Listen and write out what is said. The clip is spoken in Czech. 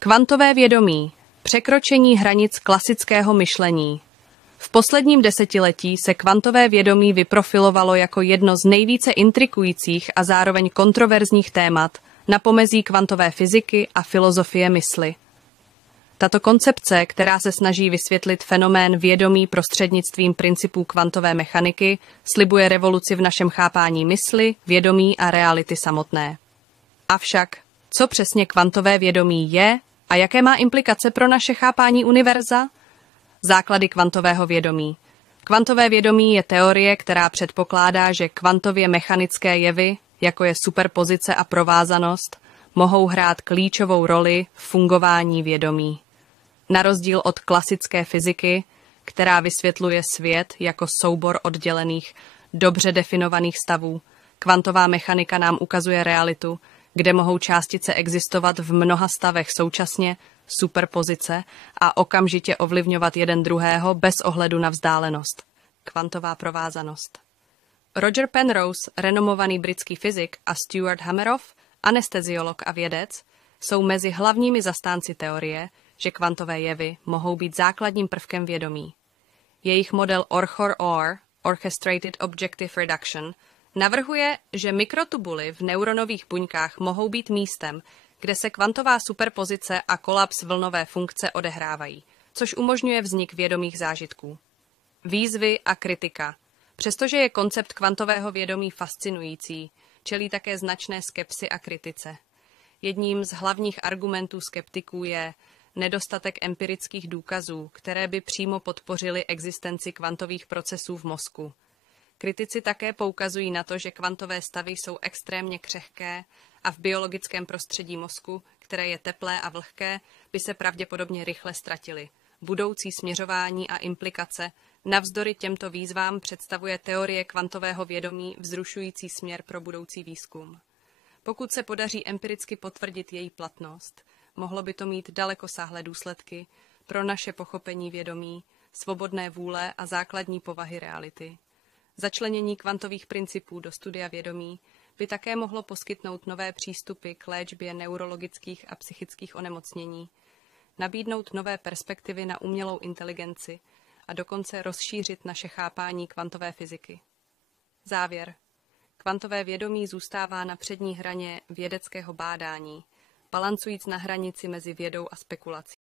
Kvantové vědomí. Překročení hranic klasického myšlení. V posledním desetiletí se kvantové vědomí vyprofilovalo jako jedno z nejvíce intrikujících a zároveň kontroverzních témat na pomezí kvantové fyziky a filozofie mysli. Tato koncepce, která se snaží vysvětlit fenomén vědomí prostřednictvím principů kvantové mechaniky, slibuje revoluci v našem chápání mysli, vědomí a reality samotné. Avšak, co přesně kvantové vědomí je a jaké má implikace pro naše chápání univerza? Základy kvantového vědomí. Kvantové vědomí je teorie, která předpokládá, že kvantově mechanické jevy, jako je superpozice a provázanost, mohou hrát klíčovou roli v fungování vědomí. Na rozdíl od klasické fyziky, která vysvětluje svět jako soubor oddělených, dobře definovaných stavů, kvantová mechanika nám ukazuje realitu, kde mohou částice existovat v mnoha stavech současně, superpozice a okamžitě ovlivňovat jeden druhého bez ohledu na vzdálenost. Kvantová provázanost. Roger Penrose, renomovaný britský fyzik, a Stuart Hameroff, anesteziolog a vědec, jsou mezi hlavními zastánci teorie, že kvantové jevy mohou být základním prvkem vědomí. Jejich model OR, Orchestrated Objective Reduction, navrhuje, že mikrotubuly v neuronových buňkách mohou být místem, kde se kvantová superpozice a kolaps vlnové funkce odehrávají, což umožňuje vznik vědomých zážitků. Výzvy a kritika. Přestože je koncept kvantového vědomí fascinující, čelí také značné skepsi a kritice. Jedním z hlavních argumentů skeptiků je nedostatek empirických důkazů, které by přímo podpořily existenci kvantových procesů v mozku. Kritici také poukazují na to, že kvantové stavy jsou extrémně křehké a v biologickém prostředí mozku, které je teplé a vlhké, by se pravděpodobně rychle ztratily. Budoucí směřování a implikace navzdory těmto výzvám představuje teorie kvantového vědomí vzrušující směr pro budoucí výzkum. Pokud se podaří empiricky potvrdit její platnost, mohlo by to mít dalekosáhlé důsledky pro naše pochopení vědomí, svobodné vůle a základní povahy reality. Začlenění kvantových principů do studia vědomí by také mohlo poskytnout nové přístupy k léčbě neurologických a psychických onemocnění, nabídnout nové perspektivy na umělou inteligenci a dokonce rozšířit naše chápání kvantové fyziky. Závěr. Kvantové vědomí zůstává na přední hraně vědeckého bádání, balancujíc na hranici mezi vědou a spekulací.